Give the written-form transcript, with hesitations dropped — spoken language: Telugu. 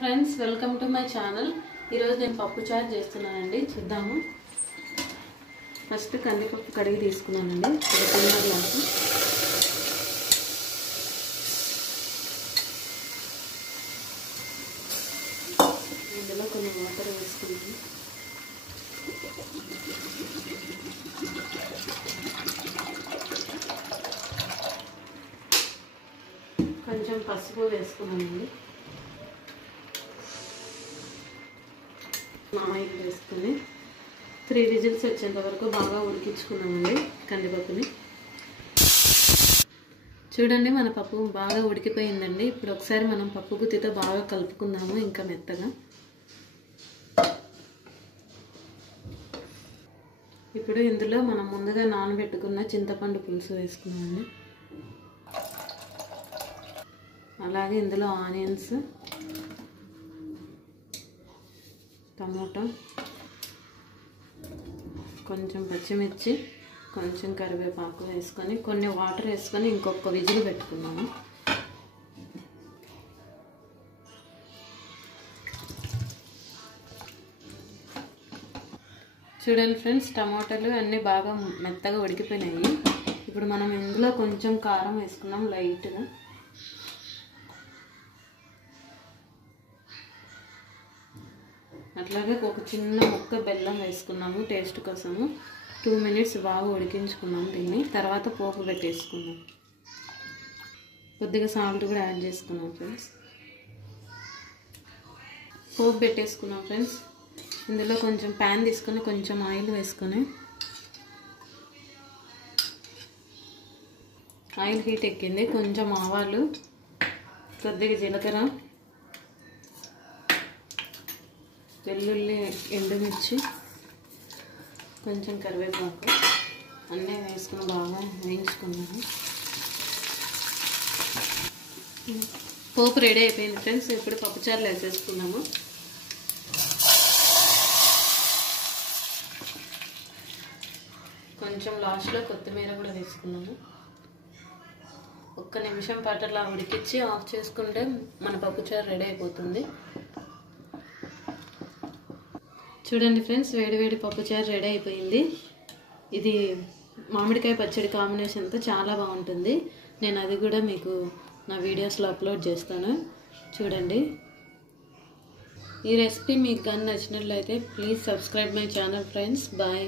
Friends, welcome to my channel. ఈరోజు నేను పప్పు చారు చేస్తున్నానండి. చూద్దాము. ఫస్ట్ కందిపప్పు కడిగి తీసుకున్నానండి, ఒక చిన్న గ్లాసు. ఇందులో కొన్ని వాటర్ వేసుకున్నాను. కొంచెం పసుపు వేసుకున్నానండి. ఆయిల్ వేసుకొని 3 విజిల్స్ వచ్చేంత వరకు బాగా ఉడికించుకున్నామండి కందిపప్పుని. చూడండి, మన పప్పు బాగా ఉడికిపోయిందండి. ఇప్పుడు ఒకసారి మనం పప్పు గుత్తితో బాగా కలుపుకుందాము, ఇంకా మెత్తగా. ఇప్పుడు ఇందులో మనం ముందుగా నానబెట్టుకున్న చింతపండు పులుసు వేసుకున్నామండి. అలాగే ఇందులో ఆనియన్స్, టమాటో, కొంచెం పచ్చిమిర్చి, కొంచెం కరివేపాకు వేసుకొని కొన్ని వాటర్ వేసుకొని ఇంకొక విజిల్ పెట్టుకున్నాము. చూడండి ఫ్రెండ్స్, టమాటాలు అన్నీ బాగా మెత్తగా ఉడికిపోయినాయి. ఇప్పుడు మనం ఇందులో కొంచెం కారం వేసుకున్నాం లైట్గా. అట్లాగే ఒక చిన్న ముక్క బెల్లం వేసుకున్నాము టేస్ట్ కోసము. 2 మినిట్స్ బాగా ఉడికించుకున్నాము దీన్ని. తర్వాత పోపు పెట్టేసుకున్నాం. కొద్దిగా సాల్ట్ కూడా యాడ్ చేసుకున్నాం ఫ్రెండ్స్. పోపు పెట్టేసుకున్నాం ఫ్రెండ్స్. ఇందులో కొంచెం ప్యాన్ తీసుకొని కొంచెం ఆయిల్ వేసుకొని, ఆయిల్ హీట్ ఎక్కింది. కొంచెం ఆవాలు, కొద్దిగా జీలకర్ర, వెల్లుల్లి, ఎండుమిర్చి, కొంచెం కరివేపాకు అన్నీ వేసుకుని బాగా వేయించుకున్నాము. పోపు రెడీ అయిపోయింది ఫ్రెండ్స్. ఇప్పుడు పప్పుచారులు వేసేసుకున్నాము. కొంచెం లాస్ట్లో కొత్తిమీర కూడా వేసుకున్నాము. 1 నిమిషం పాటు అలా ఉడికించి ఆఫ్ చేసుకుంటే మన పప్పుచారు రెడీ అయిపోతుంది. చూడండి ఫ్రెండ్స్, వేడివేడి పప్పుచారు రెడీ అయిపోయింది. ఇది మామిడికాయ పచ్చడి కాంబినేషన్తో చాలా బాగుంటుంది. నేను అది కూడా మీకు నా వీడియోస్లో అప్లోడ్ చేస్తాను, చూడండి. ఈ రెసిపీ మీకు కానీ నచ్చినట్లయితే please subscribe my channel friends. Bye.